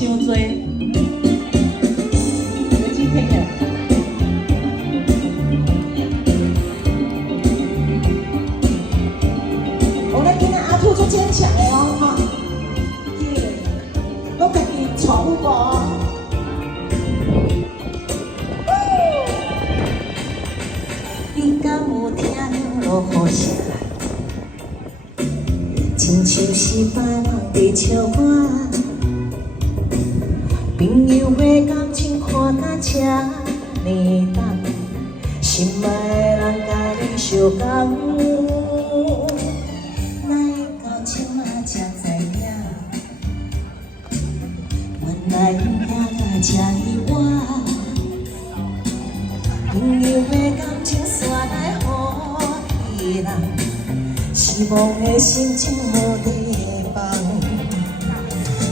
伤多，有几天了。我们今仔阿兔足坚强的哦，哈，拢家己娶有无？你敢有听落雨声？亲像是别人在唱歌。朋友的感情看甲这呢重，心爱的人甲你相共，哪会到即马才知影？原来兄甲这呢晚，朋友的感情煞来予伊人，失望的心情无地放，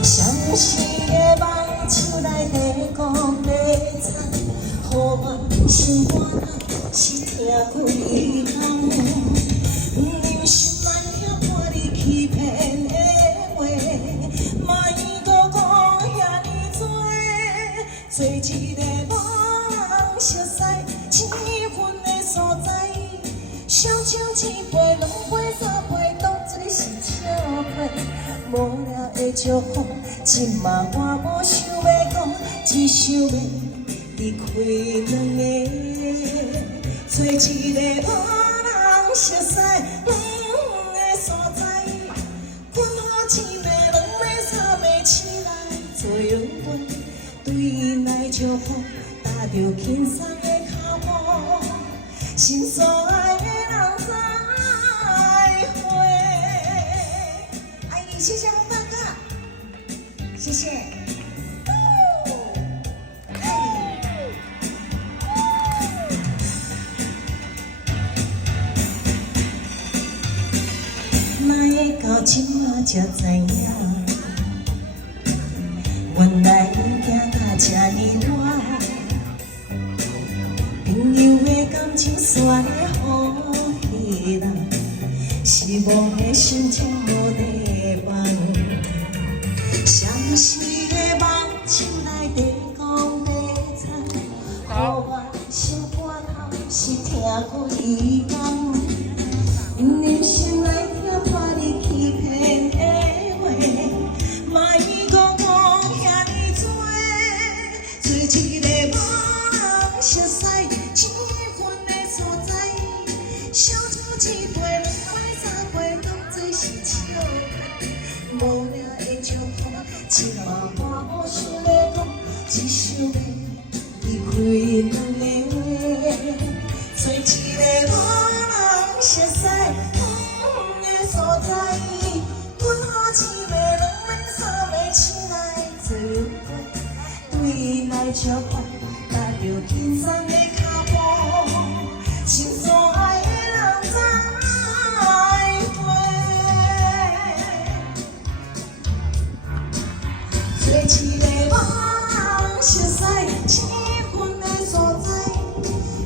相思的梦。手内底讲悲惨，予我心肝是疼几冬。人心难听看你欺骗的话，莫搁讲遐尼多。做一个无人熟悉青春的所在，烧酒一杯、两杯、三杯，当作是笑话。无聊的祝福，即马我无想要讲，只想要离开两个，做一个无人熟悉远的所在。困好一暝、两暝、三暝，醒来做永远，对来祝福，踏着轻松的脚步，心所爱的人再会。爱你，谢谢我大哥，谢谢。哪会到即马才知影？原来行到这呢晚，朋友的感情煞来予伊人，失望的心情无地放。相思的梦，心内底讲悲惨，予我心肝头是疼几冬。人心内听怕你欺骗的话，莫搁讲遐尼多。做一个无人熟悉青春的所在，烧酒一杯、两杯、三杯，当作是笑话。无聊的祝福，即马我无想要讲，只想要离开两个，做一个无人熟悉远的所在。困好一暝、两暝、三暝，醒来做永远，对来祝福，踏着轻松的脚步，心所爱的人再会。做一个无人熟悉青春的所在，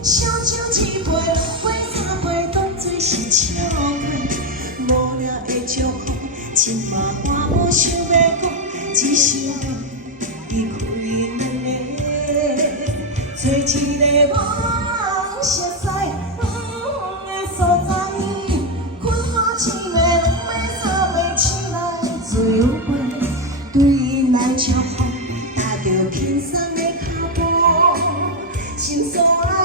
烧酒一杯、两杯、三杯，当作是笑话。无聊的祝福，即马我无想要讲，只想要离开两个，做一个无人熟悉远的所在。困好一暝、两暝、三暝，醒来做永远，对来祝福，踏着轻松的脚步，心所爱。